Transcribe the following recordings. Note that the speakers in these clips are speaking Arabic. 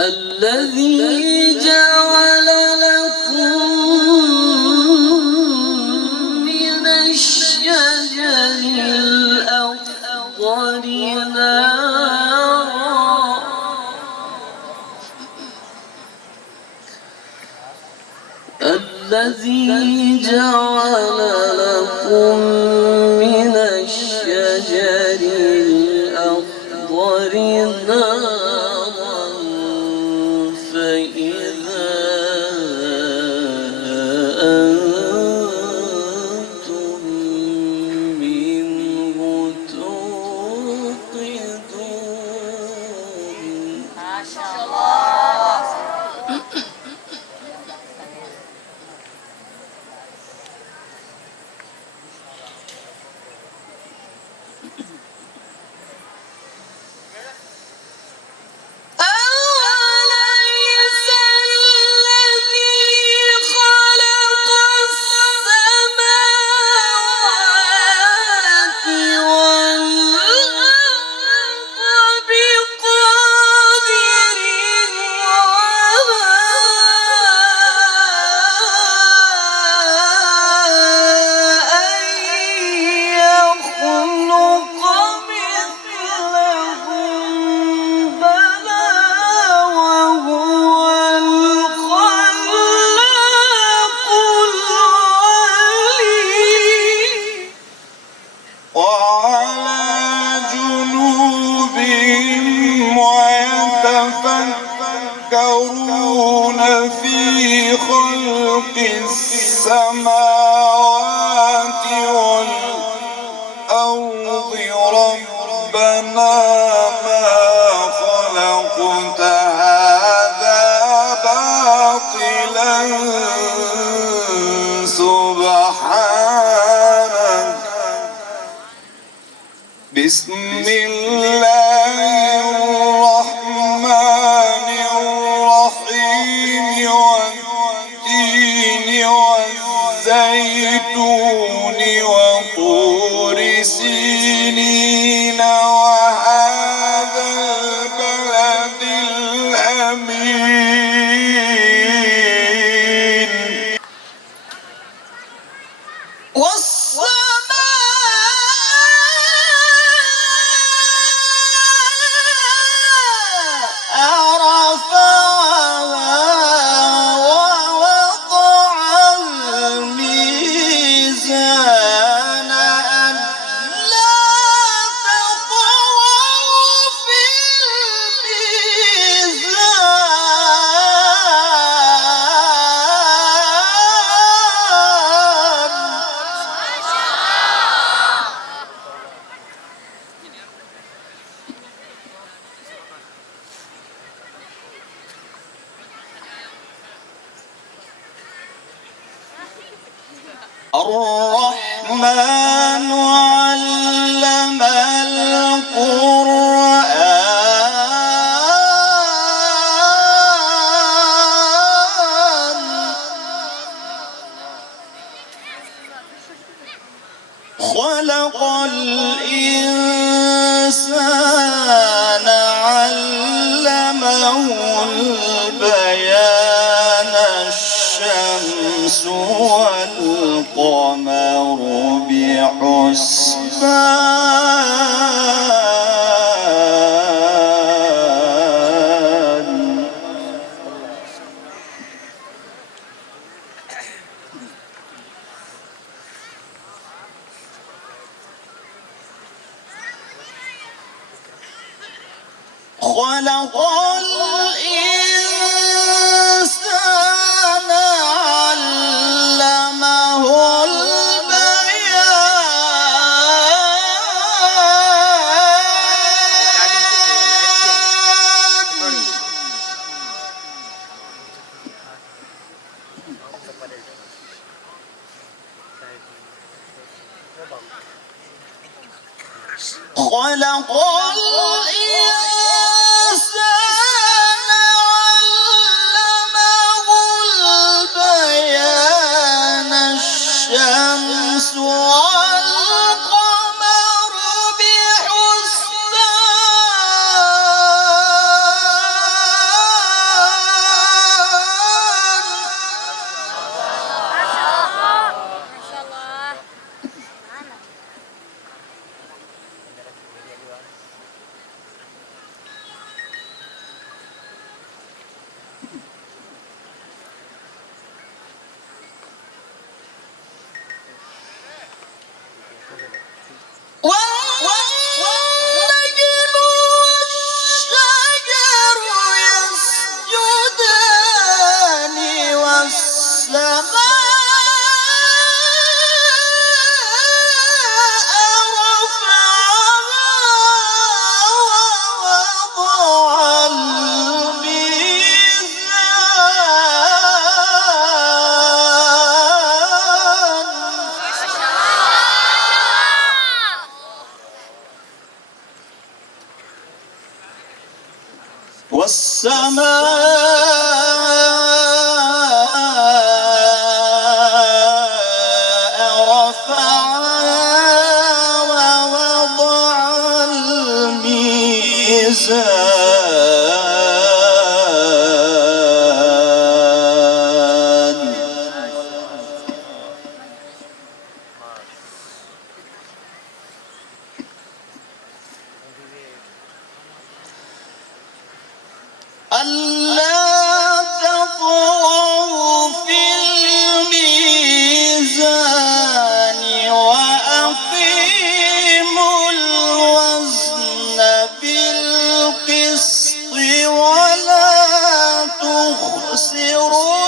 الذي جعل لكم من الشجر الأخضر نارا الذي جعل لكم من الشجر الأخضر نارا فإذا أنتم منه توقدون. ما شاء الله. يتفكرون في خلق السماوات والأرض ربنا ما خلقت هذا باطلا سبحانك. بسم الله الرحمن الرحيم والتين والزيتون وطور سينين وهذا البلد الأمين الرحمن علم القرآن خلق الإنسان علمه البيان الشمس والقمر بحسبان خلق الإنسان علمه خلق الإنسان علمه البيان الشمس والقمر والنجم والشجر يسجدان والسماء رفعها ووضع والسماء رفعها ووضع الميزان ألا تطغوا في الميزان وأقيموا الوزن بالقسط ولا تخسروا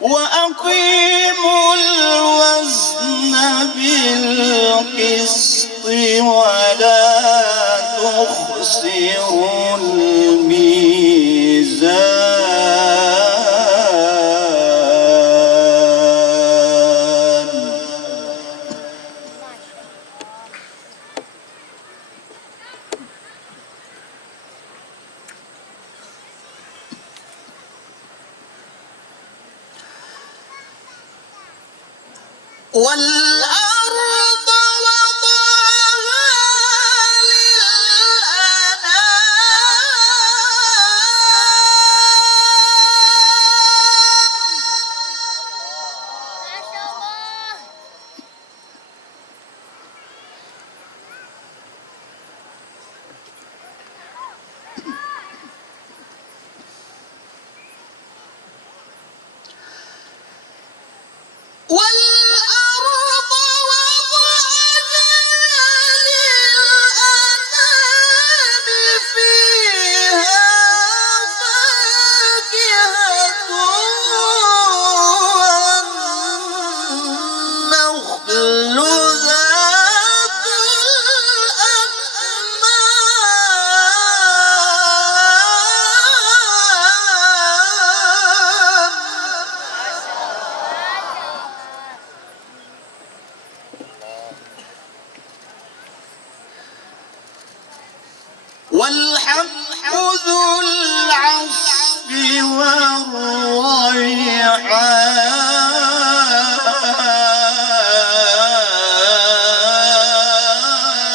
وأقيموا الوزن بالقسط ولا تخسروا الميزان والأرض وضعها والحب ذو العصف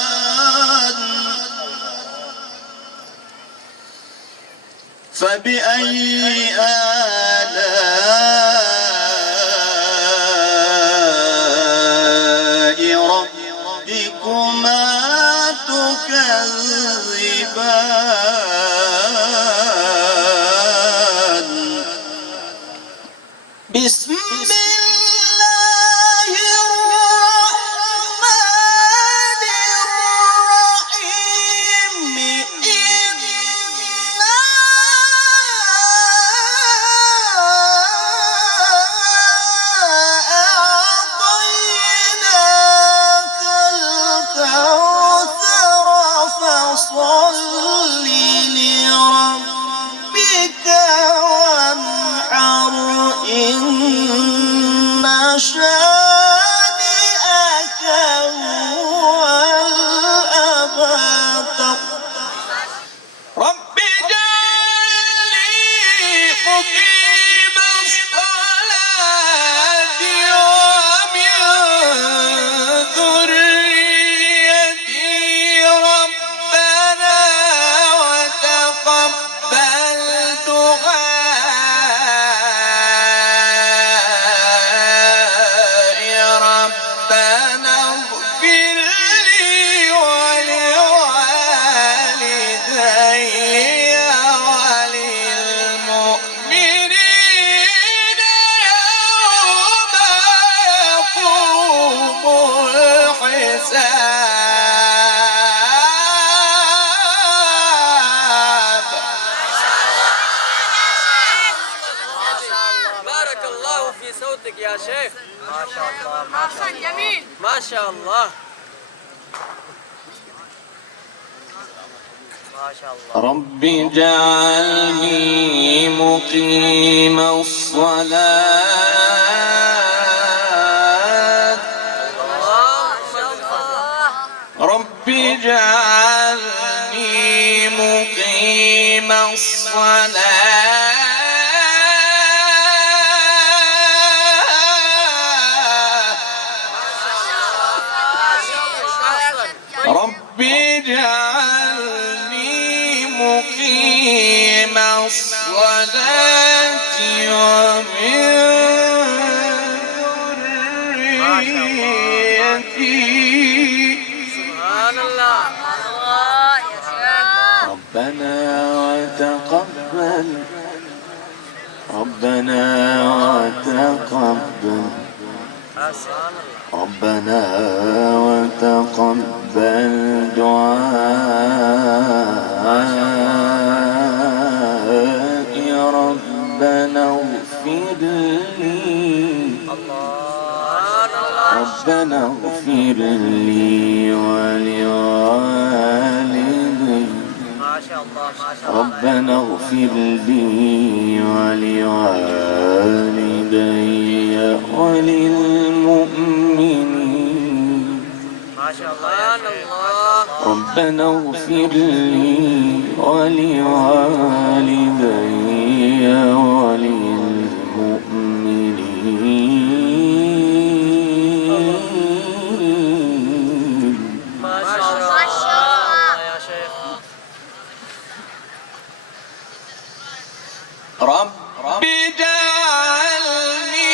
والريحان فبأي آلاء ربكما تكذبان بسم الله الرحمن الرحيم إنا أعطيناك الكوثر فصل لربك وانحر إن شانئك هو الأبتر رب اجعلني مقيم الصلاة ومن ذريتي ربنا وتقبل دعائي ربنا اغفر لي ولوالدي وللمؤمنين يوم يقوم الحساب. بارك الله في صوتك يا شيخ. ما شاء الله. أحسن جميل. ما شاء الله. ما شاء الله. رب اجعلني مقيم الصلاة رب اجعلني مقيم الصلاة رب اجعلني مقيم الصلاة ومن ذريتي سبحان الله. ربنا وتقبل ربنا وتقبل دعائي ربنا اغفر لي ربنا اغفر لي ولوالدي ما شاء الله. ما شاء الله. ربنا اغفر لي ولوالدي وللمؤمنين ما شاء الله. ربنا اغفر لي ولوالدي وللمؤمنين ما شاء الله يا شيخ. رب اجعلني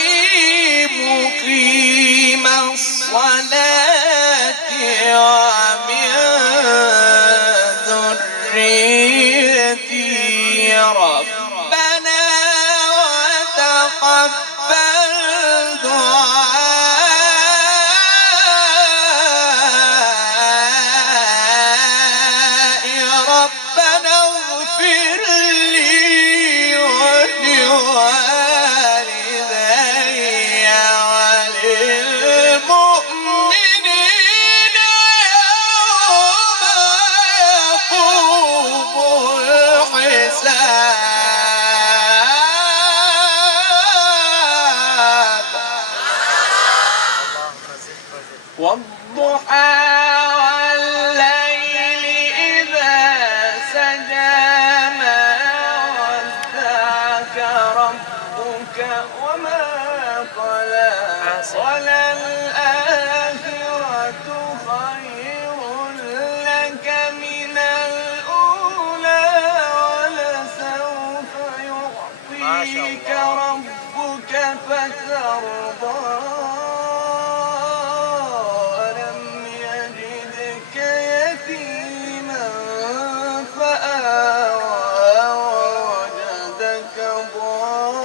مقيم الصلاة ومن ذريتي ربنا وتقبل دعائي ربنا اغفر لي ولوالدي وللمؤمنين يوم يقوم الحساب. والضحى والليل إذا سجى ما ودعك ربك وما قلى وللآخرة خير لك من الأولى ولسوف يعطيك ربك فترضى ألم يجدك يتيما فآوى ووجدك ضالا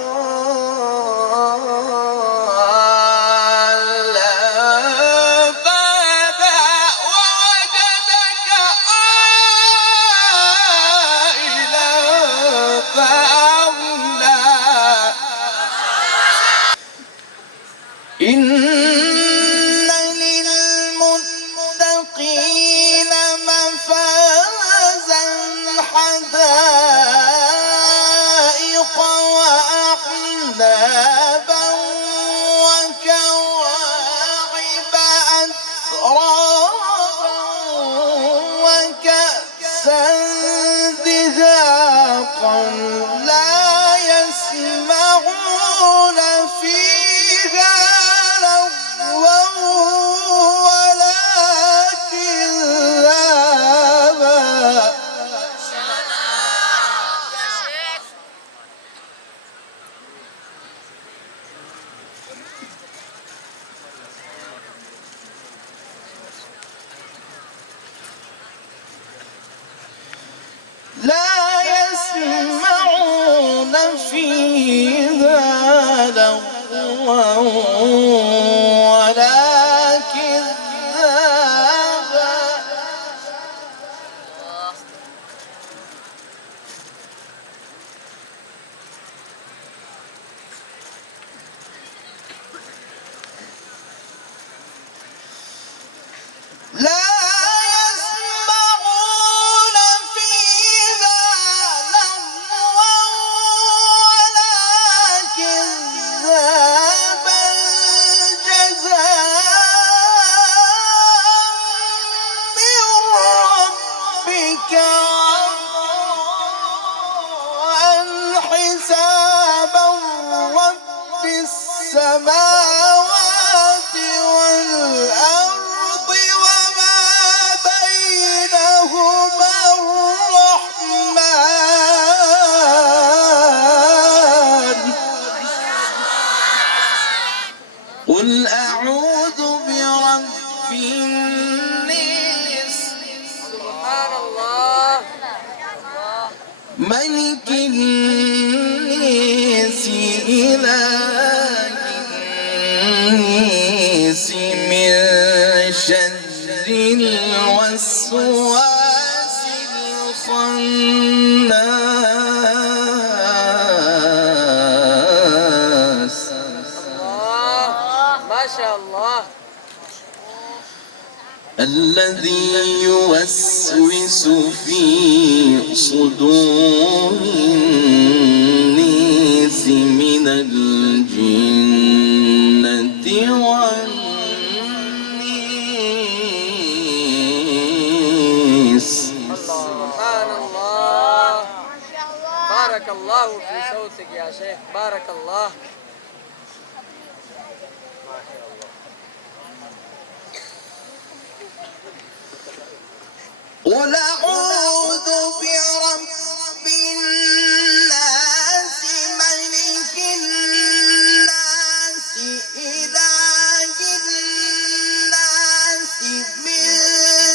ولا كذابا لا يسمعون فيها لغوا ولا كذابا جزاء من ربك عطاء حسابا رب السماوات والأرض وما بينهما الرحمن قل أعوذ برب الناس سبحان الله. ملك الناس إله الناس من شر الوسواس الخناس الله ما شاء الله. الذي يوسوس في صدور الناس من الجنة والناس سبحان الله. بارك الله في صوتك يا شيخ، بارك الله. قل أعوذ برب الناس ملك الناس إله الناس من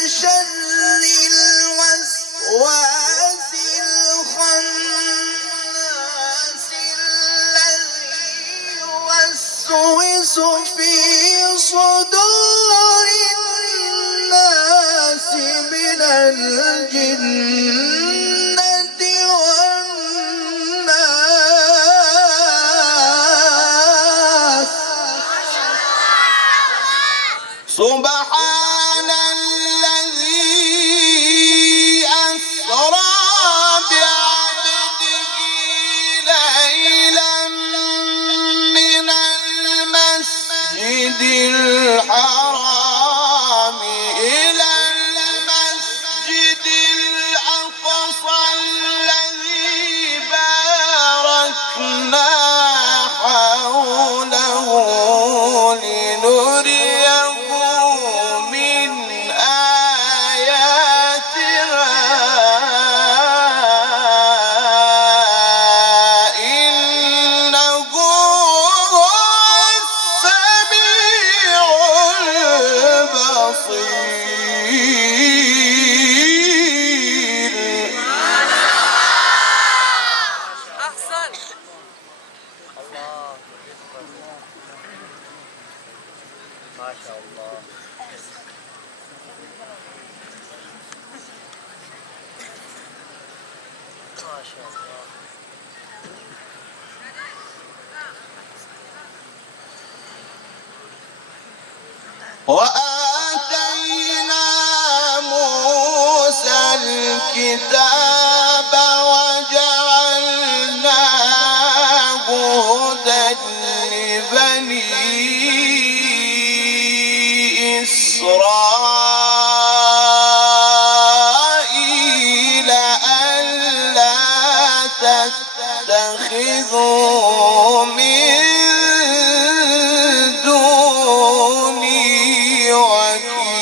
شر الوسواس الخناس الذي يوسوس في صدور الناس من الجنة والناس سبحان الذي أسرى بعبده ليلا من المسجد الحرام إلى المسجد الأقصى الذي باركنا حوله لنريه من آياتنا إنه هو السميع البصير أحسن. الله ما شاء الله. ما شاء الله. وآتينا موسى الكتاب وجعلناه هدى لبني إسرائيل ألا تتخذوا من دوني وكيلا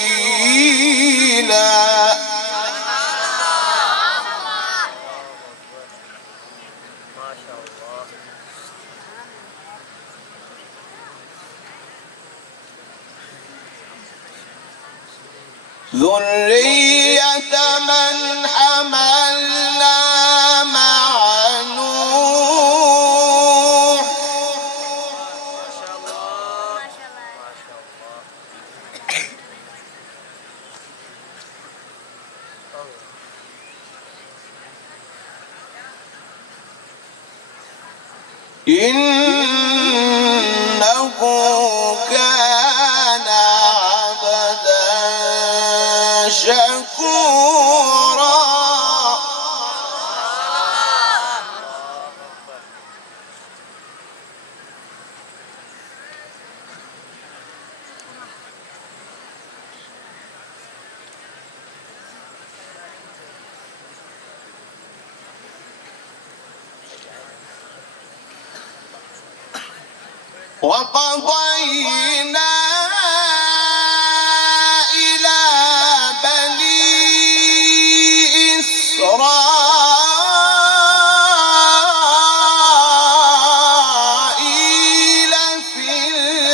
ما شاء الله. ذرية من حملنا مع نوح إنه كان عبدا شكورا. وقضينا إلى بني إسرائيل في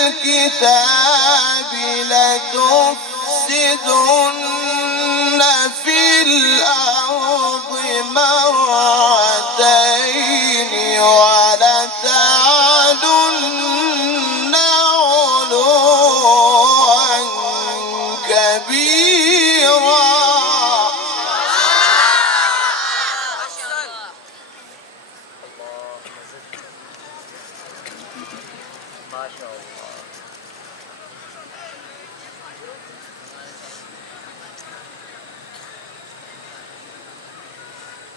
الكتاب لتفسدن في الأرض مرتين ولتعلن علوا كبيرا. ما شاء الله.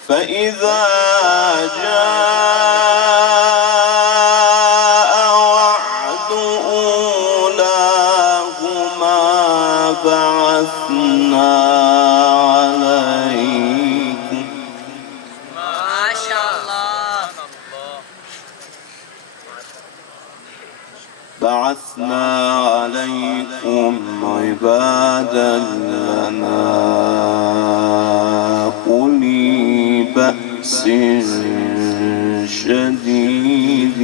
فإذا جاء وعد أولاهما بعثنا عليكم ما شاء الله. عبادا لنا أولي بأس شديد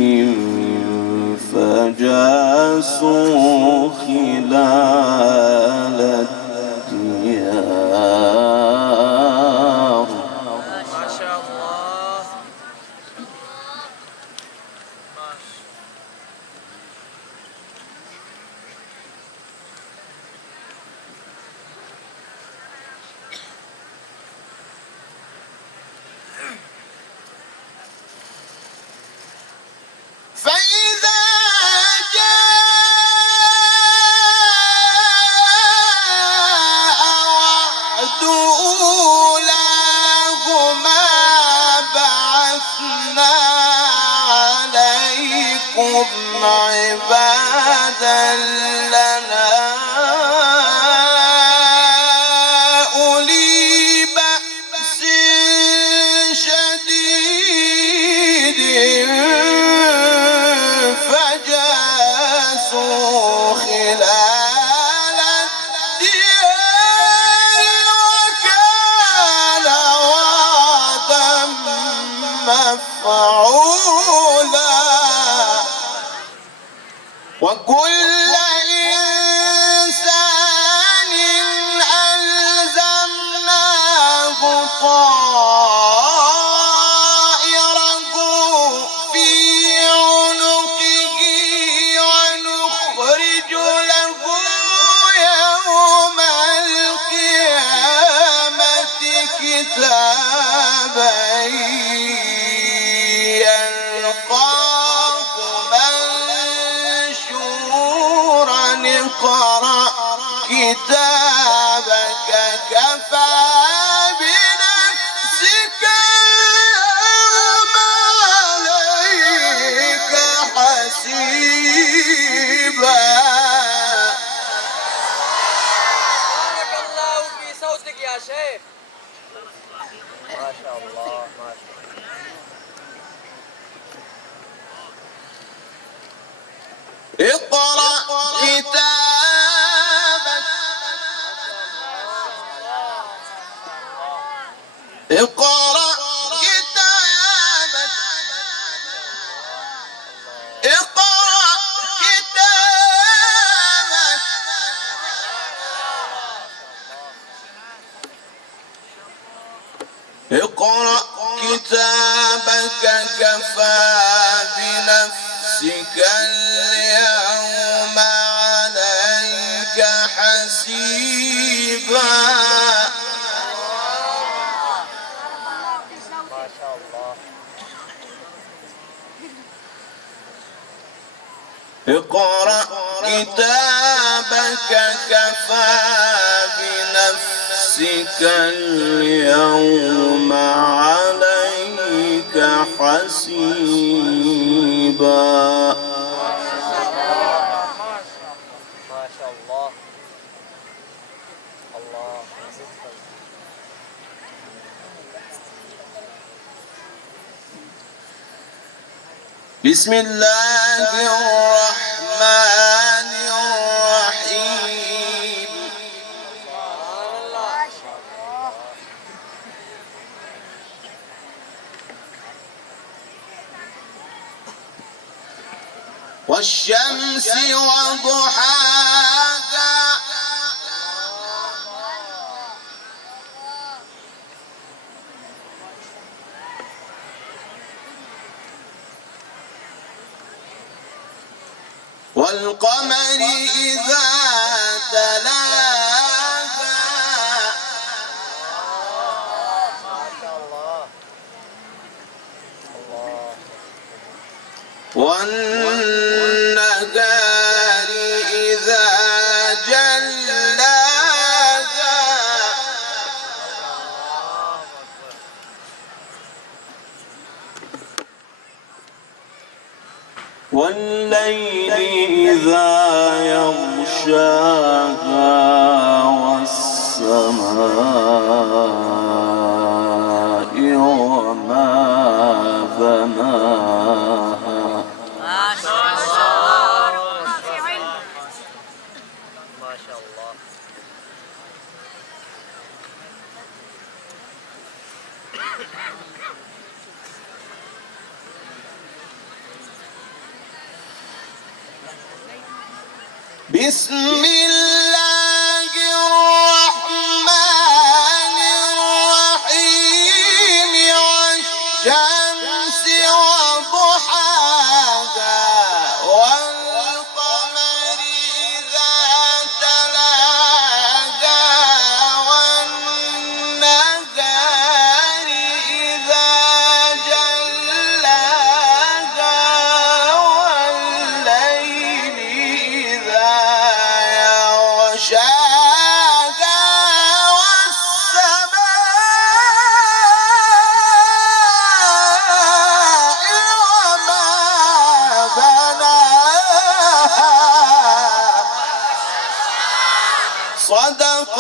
فجاسوا خلال الديار. ما شاء الله. فإذا جاء وعد أولاهما بعثنا عليكم عبادا لنا أولي بأس شديد فجاسوا خلال الديار وكان وعدا مفعولا. وكل إنسان ألزمناه طائره في عنقه ونخرج له يوم القيامة كتابا يلقاه منشورا اقرأ كتابك كفى بنفسك اليوم عليك حسيبا. بارك الله في صوتك يا شيخ. ما شاء الله. ما شاء الله. اقرأ كتابك اقرأ كتابك اقرأ كتابك اقرأ كتابك كفى بنفسك اليوم عليك حسيبا. ما شاء الله. اقرأ كتابك كفى بنفسك اليوم عليك حسيبا. ما شاء الله. الله. بسم الله الرحمن الرحيم. والشمس وضحاها والقمر إذا تلاها والنهار إذا جلاها والليل إذا يغشاها والسماء وما بناها. ما شاء الله. ما شاء الله. بسم الله الرحمن الرحيم. والشمس وضحاها والقمر إذا تلاها والنهار إذا جلاها والليل إذا يغشاها والسماء وما بناها. صدق